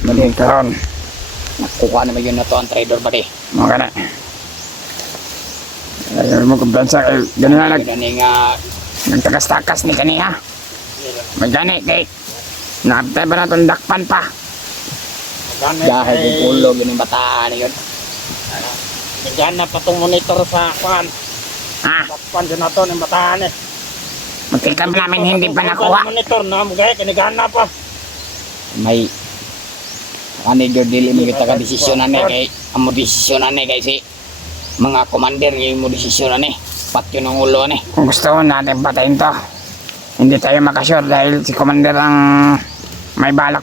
Bali karon. Nakuha naman yun na to ang trader ba di? Mo kana. Ay mo kumpiyansa kay ganun na Gani nga nagtakas-takas ni kaniya. May gani kay naptay ba natong dakpan pa. dahil yung ulo yun yung bataan yun. Nagyan na pa itong monitor sa kwan. Ha? Kwan dyan na ito ng bataan eh. Matikam namin hindi pa nakuha. Monitor na mugay, kinagahan na pa. May ano yun dili mo kita ka desisyonan eh kay ang mo desisyonan eh kay si mga commander yung mo desisyonan eh pat yun ang ulo eh. Kung gusto mo natin patayin to, hindi tayo makasure dahil si Commander ang may balak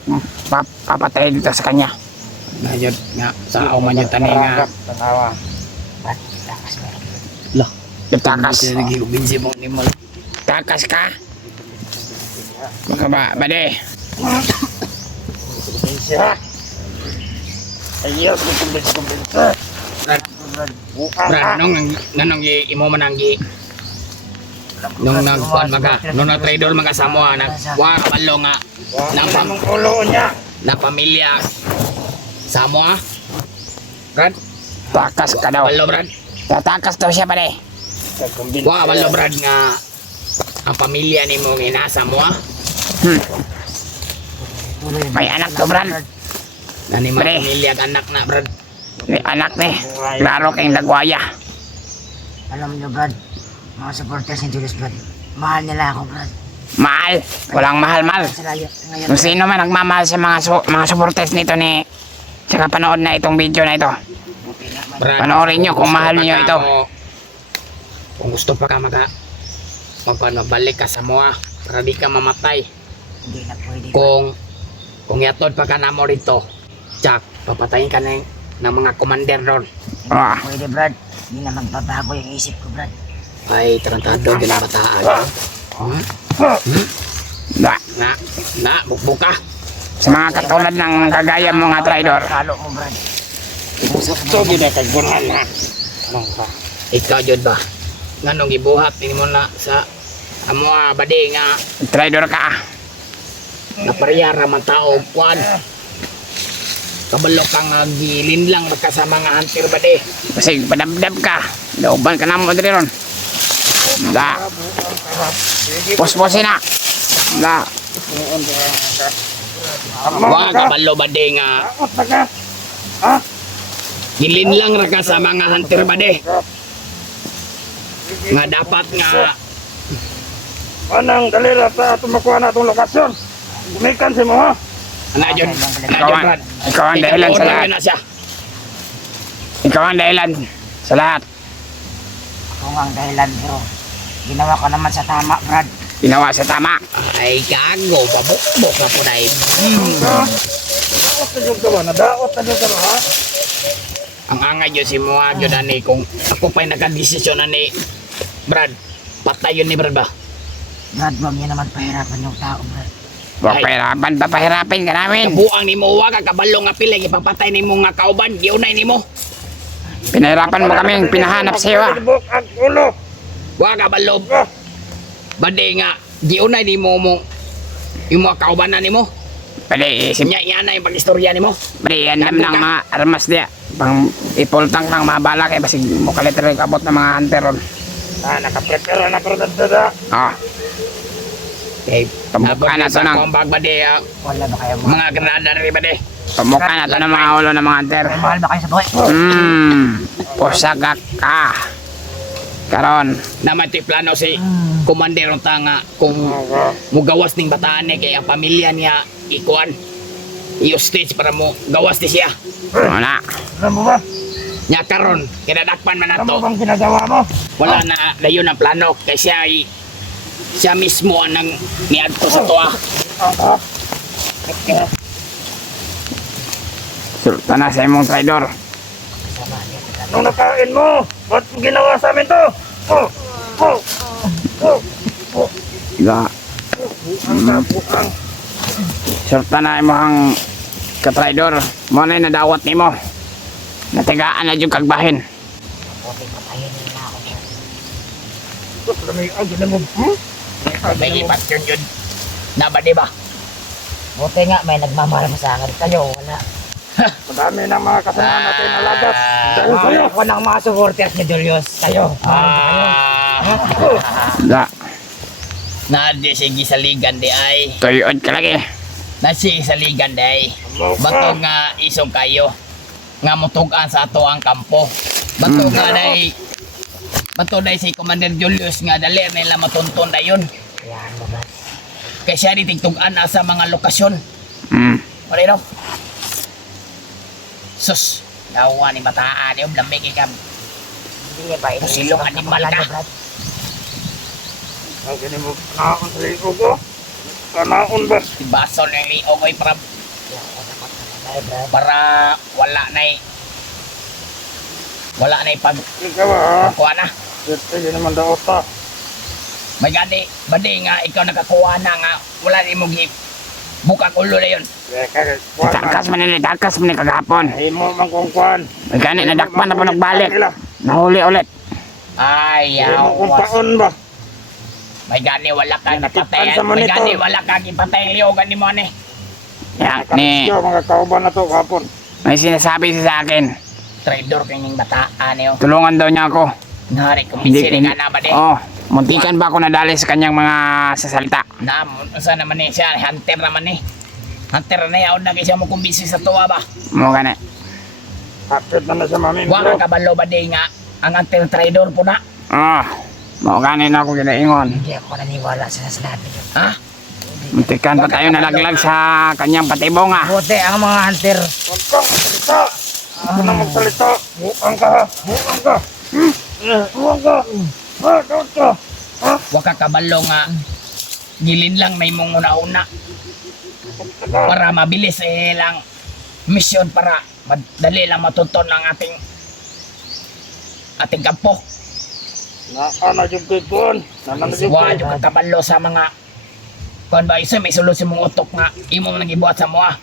papatay dito sa kanya. Ngayon nga sa man yung tani nga Tanawa. lah Takas. nagigubinsi mo ni mo. Takas ka? Baka ba, bade? Siya. Ayaw, kumbinsi. Brad, nung imo man ang nung nagkuan maka nung na-trader mga Samoa nagwa kabalo nga Ang ulo niya. na pamilya Samoa. Brad, Takas ka daw. kabalo Brad. Tatakas daw siya, bade. Wa kabalo Brad nga ang pamilya nimo nga nasa Samoa. May anak to, Brad. Nani mga Pre. pamilya at anak na Brad. May anak ni. Klaro kayong nagwaya. Alam niyo, Brad, mga supporters ni Julius, Brad, mahal nila ako, Brad. Mahal. Walang mahal-mahal. Sila ngayon, Kung sino man nagmamahal sa mga supporters nito ni saka panood na itong video na ito. Brad, Panoorin nyo kung mahal nyo ito. Kung gusto pa ka mabalik ka sa Samoa para di ka mamatay. hindi na pwede. Kung yatod pa ka na mo rito, Jack, papatayin ka ng mga commander doon. Ah. Pwede, Brad. Hindi na magbabago yung isip ko, Brad. Ay, tarantado din ang bataan. Da. Na, bukbuka. Sa mga katulad ng kagaya mo nga traidor. Halo mo, Brad. Ito, ginagagunan na. Anong ka? Ikaw jud ba? Nganong gibuhat ni mo na sa amoa badi nga Traidor ka. napariyara man tao kwan. Kabalo ka nga gilinlang magkasama nga hunter badi. Kasi padabdab ka. Dauban ka na mo diri ron. Da. Pos-posin na. Da. Wa kabalo badi nga Takot na ka. gilinlang ra ka sa mga hunter badi. Nga dapat nga Anang dalira sa atong makuha na itong lokasyon. Gumikan si mo, ha? ana jud. Ikaw ang dahilan sa lahat. Na siya. Ikaw ang dahilan sa lahat. Ako nga ang dahilan, pero ginawa ko naman sa tama, Brad. Ginawa sa tama. Ay gago pabukbok na po dai. Daot na yung gawa. Nadaot na yung gawa, ha? Ang angay yun si mga yun ani kung ako pa'y nagkadesisyon ani Brad, patayon ni Brad ba? Brad, huwag niya naman pahirapan yung tao, Brad. Huwag pahirapan, papahirapin ka namin. Kabuang ni mo wa ka kabalo nga piling ipapatay ni mo nga kauban, giunay ni mo. Pinahirapan mo kami, pinahanap sa iyo. Tibok ang ulo. Wa kabalo. Bade nga giunay ni mo yung mga kaubanan ni mo. Pwede isip. Nya na yung pag-istorya ni mo. Pwede yan lang ng mga armas diya. Pang ipultang kang mga bala kay basig mo kaliter kabot ng mga hunter ron. Nakaprepare na pero dada. Ah, Okay, Pambuka na to ng Kumbag bade Wala ba kayo, mga granada rin bade. pamukha na to ng mga ulo ng mga hunter. mahal ba kayo sa buhay? Pusagak ka. Karon, Naman ito'y plano si Commander unta nga kung mugawas ning bataan niya kay ang pamilya niya ikuan i-stage para mo gawas ni siya. wala. Alam mo ba? Nya karon kinadakpan man Alam mo nato. bang ginagawa mo? Wala na dayon ang plano kay siya mismo ang nang niadto sa tuwa. Sulta na sa imong traidor. Nung nakain mo, ba't mo ginawa sa amin to? Iga, Buang. sulta na imong katraidor. Mo na nadawat nimo. Natigaan na jud kag bahin. Buti patayin nila ako, Brad. Lamig ang gina mo. May ipat yun. Na ba di ba? Buti nga may nagmamahal sa akin. Kayo, wala. Madami ng mga kasama natin na lagas. Dahil sa'yo. Ako ng mga supporters ni Julius. Kayo. Da. Na di sige sa ligan di ay. Tuyod ka lagi. Na si sa ligan di ay. Bato nga isong kayo. Nga mutugan sa ato ang kampo. Bato nga day. Bato day si Commander Julius nga dali nila matuntun na yun. Yan mo, Brad. Kaya siya ditigtugan na sa mga lokasyon. Wala yun. Sus. Dawa ni bataan. Yung lamig ikam. Hindi ba ito? Silong animal ka. Brad. Ang kini mo kanaon sa ligo ko. Kanaon ba? Baso na yung liog ay Brad. para wala na pag Ikaw ha. kuha na. Hindi naman daw ta. May gani, badi nga ikaw nakakuha na nga wala ni mong bukang ulo na yun. Takas man nila, takas man nila kagahapon. Himo man kung kuan. May gani, nadakpan na po nagbalik. Nahuli ulit. Ay, Himo kung yawas. paon ba? May gani wala kang Nakitaan ipatay. sa May monitor. gani wala kang ipatay ang liyogan ni mo ni. Yan, ni, Yo mga kauban na to kapon. may sinasabi siya sa akin. Traidor kanyang bataan yun. Tulungan daw niya ako. Nari, kumisiri ka na ba di? Oh, muntikan ba ako nadali sa kanyang mga sasalita? Na, saan naman eh siya? Hunter naman eh. Hunter na yaon na siya mo kumbisi sa tuwa ba? Mo gani. Hapit na siya Wa mamimiro. ka kabalo ba di nga ang hunter traidor po na? Oh, mo gani na ako ginaingon. Hindi ako naniniwala sa sinabi niyo. Ha? Muntikan pa tayo nalaglag sa kanyang patibong ah. Buti ang mga hunter. Huwag kang magsalita. Ako na magsalita. Buang ka ha. Buang ka. Buang ka. Ha, doon ka. Ha? Wa ka kabalo nga gilin lang na imong una-una para mabilis lang mission para madali lang matuton ang ating kampo. Naana yung kikuan. Naana yung Wa yung kabalo sa mga kuan ba isa may sulod sa mong utok nga imong nagibuhat sa moa.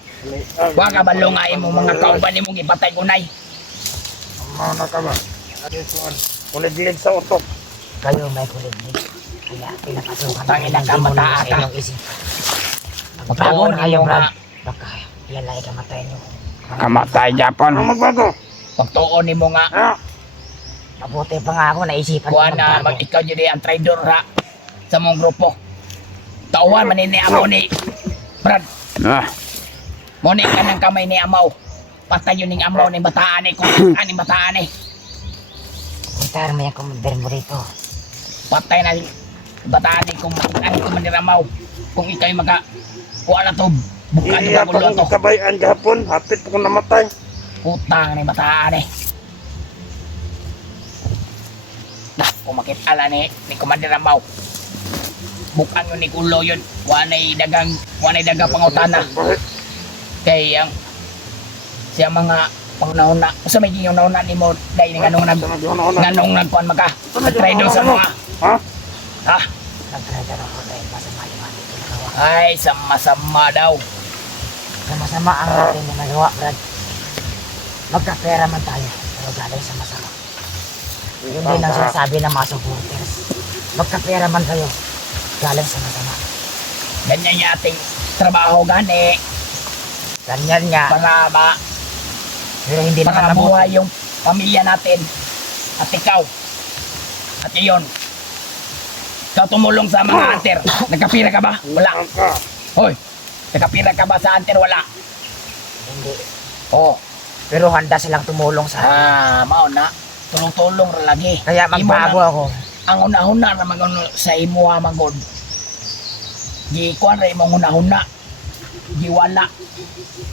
Wa kabalo nga imong mga kauban imong ipatay kunay. Mana ka ba? Kulit-lit sa utok. Kayo may kulit din. Kaya pinapasukan Tangin na ka, demonyo mataata. sa inyong isipan. Magbago Pagtuon na kayo, mo Brad. nga, Baka yan lang ikamatay niyo. Kamatay Japon. Ano magbago? pagtuon nimo nga Ha? Mabuti pa nga ako naisipan kuan na mag ikaw jud ang traidor ha sa mong grupo. Tauhan manini amo ni Brad. Ah, Mo ni kanang kamay ni amaw. Patay yun ning amaw ni bataan ni kung ani bataan ni. Puntahan mo yung commander mo rito. Patay na yung bataan ni kung ani ko maniramaw. Kung ikay maka kuha na to bukan Iya to pa gulo to. kong kabayan gahapon. Hapit pa kong namatay. Utang ni bataan ni. Dah, kung makita ni Commander Ramaw. Bukan yun ni Kulo yun. Wanay dagang pangutana. Bakit? Kay ang siya mga pangunahuna. Sa may yung nauna ni mo dahil nganong nagkuhan maka. Traidor sa mga. Ha? Ha? Nagtrader ako dahil masama yung ating ginagawa. Ay, sama-sama daw. Masama ang ating ginagawa, Brad. Magkapera man tayo, pero galing sa masama. Yun din ang sinasabi ng mga supporters. Magkapera man kayo, galing sa masama. Ganyan yung ating trabaho gani. Ganyan nga, pero hindi naman Para nabuti. mabuhay yung pamilya natin. At ikaw. At iyon. Ikaw tumulong sa mga hunter. Nagkapira ka ba? Wala. Buang ka. Hoy. Nagkapira ka ba sa hunter? Wala. Hindi. Oh. Pero handa silang tumulong sa akin. Mao na. Tulong-tulong ra lagi. Kaya magbago ako. Ang una-una na mga sa imo magod. Gikuan ra imong una-una. Giwala.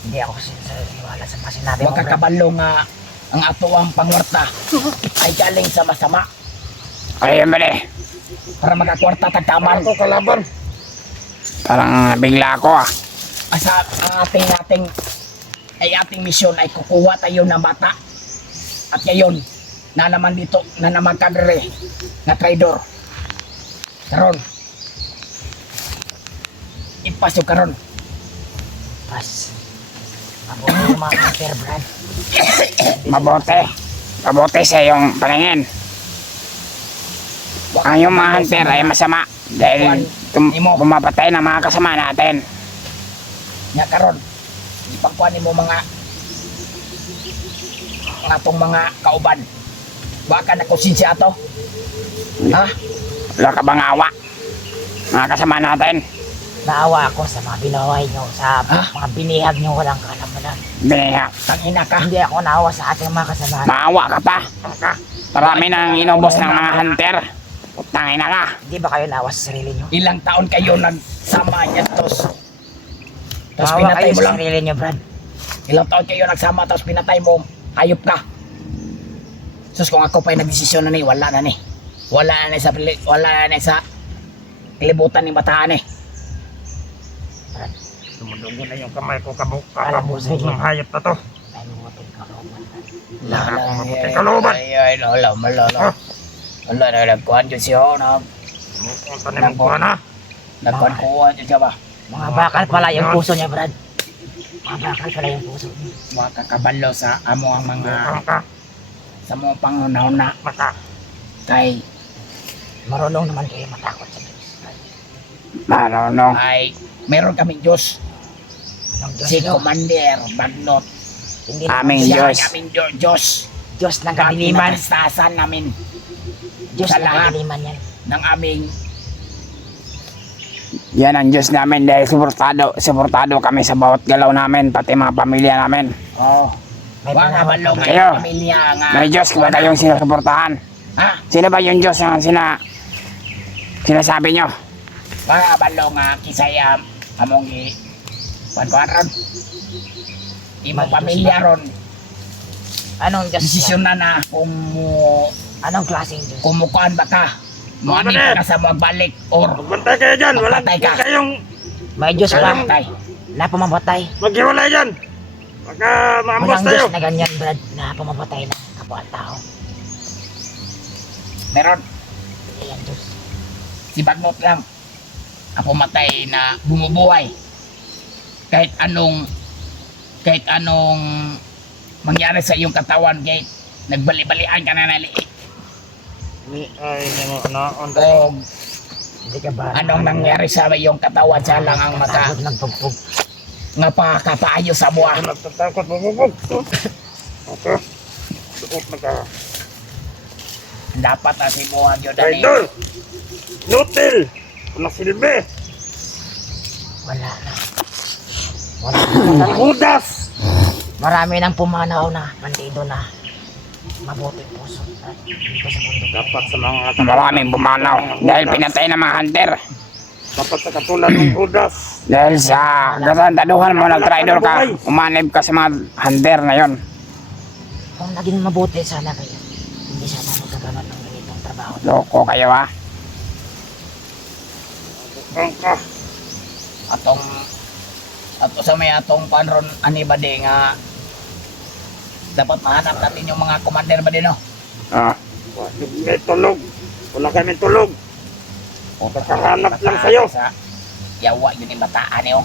Hindi ako sinasaliwala sa mga sinabi mo, Huwag Brad. kakabalo nga ang ato ang pangwarta ay galing sa masama ayun ba eh. para makakwarta tagtaman. Ako kalaban. Parang bigla ako ah. Asa ang ating misyon ay kukuha tayo ng bata. At ngayon, na naman dito, na naman kadre na traidor. Karon. Ipasok karon. Pas. Mabuti yung mga hunter, Brad. Mabote. Mabote sa iyong paningin. Ang yung mga hunter ay masama. Dahil pumapatay ng mga kasama natin. Nya karon ipangkuan nimo mga atong mga kauban. Wa ka na konsensya ato. Ha? Wala ka bang awa? Mga kasama natin. Naawa ako sa mga binaway nyo, sa Ah? mga binihag nyo, walang kalamanan. Biniha. Tangina ka. Hindi ako naawa sa ating mga kasamahan. Maawa ka pa. Marami nang inubos ng mga hunter. Tangina ka. Hindi ba kayo naawa sa sarili nyo? Ilang taon kayo nagsama niya tos Naawa pinatay kayo mo sa lang. sarili nyo, Brad. Ilang taon kayo nagsama tapos pinatay mo. Hayop ka. Sus kung ako pa'y nagdesisyon na ni, wala na ni. Wala na sa kilibutan ni bataan eh. Sumudugo na yung kamay ko kabuka. Alam mo, sige. Ng hayop na to. Ay, mabuting kalooban, Brad. Wala akong mabuting kalooban. Ay, lolo, malolo. Wala na nagkuhan dyan siya, Mukhang tanim ko na. nagkuhan dyan siya ba? Mga bakal pala yung puso niya, Brad. Mga bakal pala yung puso niya. Mga kakabalo sa amo ang mga Mukhang ka. sa mga pangunaw na Maka. kay Marunong naman kayo matakot sa Diyos, Brad. Marunong. ay meron kaming Diyos. Anong Diyos Si nyo? Commander Bagnot. Hindi Aming Siya Diyos. ang aming Diyos. Diyos ng kadiliman. Kinatastasan namin Diyos sa ng lahat. kadiliman yan. ng aming Yan ang Diyos namin dahil suportado kami sa bawat galaw namin, pati mga pamilya namin. May mga panahon balong pa. Kayo. pamilya nga. May Diyos ba kayong sinusuportahan? Ha? Sino ba yung Diyos yung sinasabi nyo? Mga balong nga kisaya among kuan ron. Imo pamilya ron. Anong Diyos yan? Desisyon na Anong klaseng Diyos? kumukuan ba ka? Muanin Bakit? ka sa magbalik or Magbantay kayo dyan. Walang Magpatay ka. huwag kayong May Diyos ba? patay. Na pumamatay. maghiwalay dyan. Baka maambos Walang tayo. Diyos na ganyan, Brad, na pumamatay ng kapwa-tao. Meron Hindi yan Diyos. si Bagnot lang ang pumatay na bumubuhay. Kahit anong mangyari sa iyong katawan, kahit nagbali-balian ka na naliit. Ni ay nimo naon O Hindi ka ba? anong nangyari sa iyong katawan, siya lang ang Takot nagpugpug. nga pakapaayo sa buwan. nagtatakot bububog. Okay. Suot na ka. Dapat na si buwan yun dali. Idol. Nutil. Wala silbi. Wala na. Wala na. Judas. Marami nang pumanaw na bandido na mabuting puso at dito sa mundo. Dapat sa mga Maraming bumanaw dahil pinatay ng mga hunter. dapat sa katulad ng Judas. Dahil sa kasandaduhan mo, nag-traitor ka, umanib ka sa mga hunter na yon. Kung naging mabuti sana kayo, hindi sana magkagawa ng ganitong trabaho. Loko kayo ha. Ang ka. Ato sa may atong panron ani ba di nga dapat mahanap natin yung mga commander ba din no? Ah, May tulog. Wala kami tulog. Kakahanap lang sa'yo. Sa yawa yun yung bataan eh oh.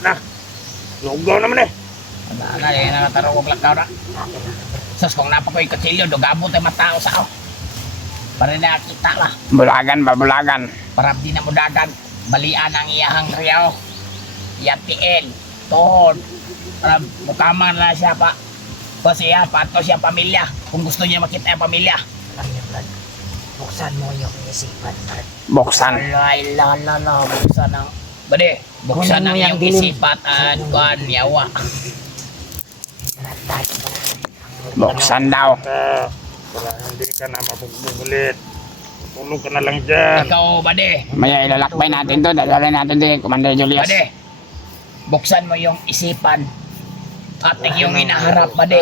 Na. Lugaw naman eh. Wala na yung nakatarong lang ka na. Sus kung napakoy kutsilyo, dugabo tayo matao sa ako. Para nakita lah. bulagan ba, bulagan. Para di na mo dagan. Balian ang iyahang riyaw. Yatiel. Tuhod. Para bukaman na siya pa. Siya, pato siya pamilya. Kung gusto niya makita yung pamilya. Alam niyo, Brad, buksan mo yung isipan, Brad. Buksan. Alay, lala, buksan ang... Bade, buksan Kunin mo ang yung iyong dilim. isipat at kuhan, yawa. Brad, tayo mo. Buksan daw. Para hindi ka na mabugbog ulit. Tulog ka na lang dyan. Ikaw, bade, Maya ilalakbay natin to, dadalhin natin din, Commander Julius. bade. Buksan mo yung isipan. At yung hinaharap, bade.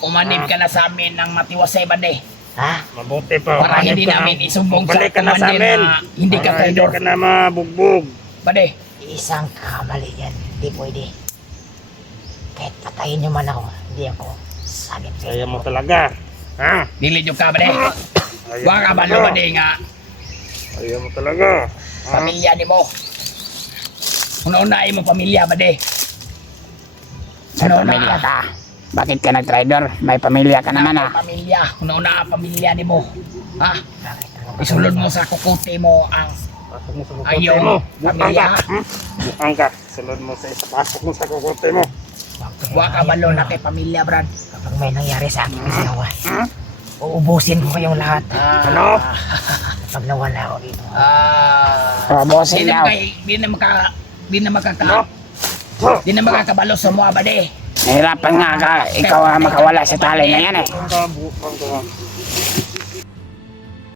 Umanib ka na sa amin ng matiwasay, bade. Ha? Mabuti pa. Para umanib hindi ka. namin isumbong sa Balik ka na sa commander amin. na hindi ka Para hindi traidor. ka na mabugbog. Bade, Isang kamali yan. Hindi pwede. Kahit patayin niyo man ako, hindi ako sagip sa Kaya inyo. mo talaga. Ha? dili nyo ka, bade. Ayaw Huwag ka mo balo, talaga. bade, nga. Ayaw mo talaga. Ha? Pamilya ni mo. Una-unahin mo pamilya, bade. May pamilya ka. Bakit ka nag-traitor? May pamilya ka naman ha. Pamilya. Una-una ang pamilya ni mo. Ha? Bakit? Ano ba? Isulod mo sa kukuti mo ang Pasok mo sa kukote Ayaw mo. mo, Buang pamilya. ka. Buang ka. Sunod mo sa isa. Pasok mo sa kukote mo. Wa ka balo na kay pamilya, Brad. Kapag may nangyari sa aking asawa, uubusin ko kayong lahat. Ano? Kapag nawala ako dito. Bossing daw. Di Ano? na makakabalo sa mga bade. Nahirapan nga ka, ikaw ang makawala sa tali na yan eh. Buang ka. Buang ka.